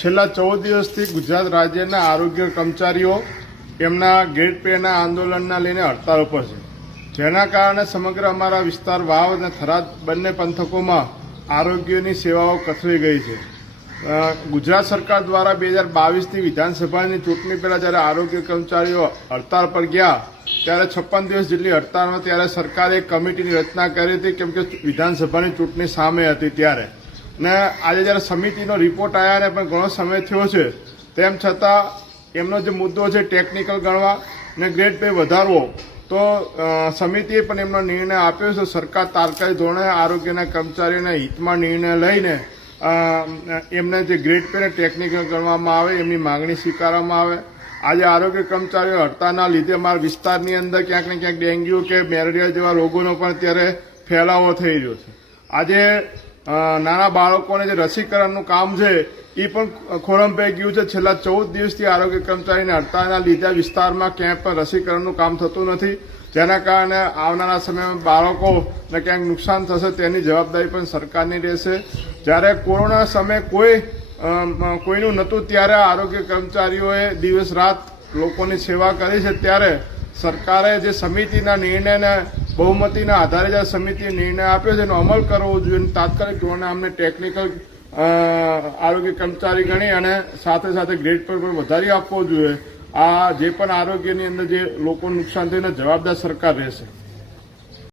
છેલ્લા ચૌદ દિવસથી ગુજરાત રાજ્યના આરોગ્ય કર્મચારીઓ એમના ગેટ પેના આંદોલનના લઈને હડતાળ ઉપર છે. જેના કારણે સમગ્ર અમારા વિસ્તાર વાવ અને થરાદ બંને પંથકોમાં આરોગ્યની સેવાઓ કથળી ગઈ છે. ગુજરાત સરકાર દ્વારા બે હજાર બાવીસની વિધાનસભાની ચૂંટણી પહેલા જ્યારે આરોગ્ય કર્મચારીઓ હડતાળ પર ગયા, ત્યારે છપ્પન દિવસ જેટલી હડતાળમાં ત્યારે સરકારે એક કમિટીની રચના કરી હતી, કેમ કે વિધાનસભાની ચૂંટણી સામે હતી ત્યારે. ને આજે જ્યારે સમિતિનો રિપોર્ટ આવ્યા ને પણ ઘણો સમય થયો છે, તેમ છતાં એમનો જે મુદ્દો છે ટેકનિકલ ગણવા ને ગ્રેડ પે વધારવો, તો સમિતિએ પણ એમનો નિર્ણય આપ્યો છે. સરકાર તાત્કાલિક ધોરણે આરોગ્યના કર્મચારીઓના હિતમાં નિર્ણય લઈને એમને જે ગ્રેડ પે ને ટેકનિકલ ગણવામાં આવે, એમની માંગણી સ્વીકારવામાં આવે. આજે આરોગ્ય કર્મચારીઓ હડતાળના લીધે અમારા વિસ્તારની અંદર ક્યાંક ને ક્યાંક ડેન્ગ્યુ કે મેલેરિયા જેવા રોગોનો પણ અત્યારે ફેલાવો થઈ રહ્યો છે. આજે નાના બાળકોને જે રસીકરણનું કામ છે એ પણ ખોરંભાઈ ગયું છે. છેલ્લા ચૌદ દિવસથી આરોગ્ય કર્મચારીને હડતાળના લીધે વિસ્તારમાં ક્યાંય પણ રસીકરણનું કામ થતું નથી. જેના કારણે આવનારા સમયમાં બાળકોને ક્યાંક નુકસાન થશે તેની જવાબદારી પણ સરકારની રહેશે. જ્યારે કોરોના સમયે કોઈ કોઈનું નહોતું, ત્યારે આરોગ્ય કર્મચારીઓએ દિવસ રાત લોકોની સેવા કરી છે. ત્યારે સરકારે જે સમિતિના નિર્ણયને બહુમતીના આધારે જે સમિતિએ નિર્ણય આપ્યો છે, એનો અમલ કરવો જોઈએ અને તાત્કાલિક ધોરણે અમને ટેકનિકલ આરોગ્ય કર્મચારી ગણી અને સાથે સાથે ગ્રેડ પર પણ વધારી આપવો જોઈએ. આ જે પણ આરોગ્યની અંદર જે લોકો નુકસાન થયું જવાબદાર સરકાર રહેશે.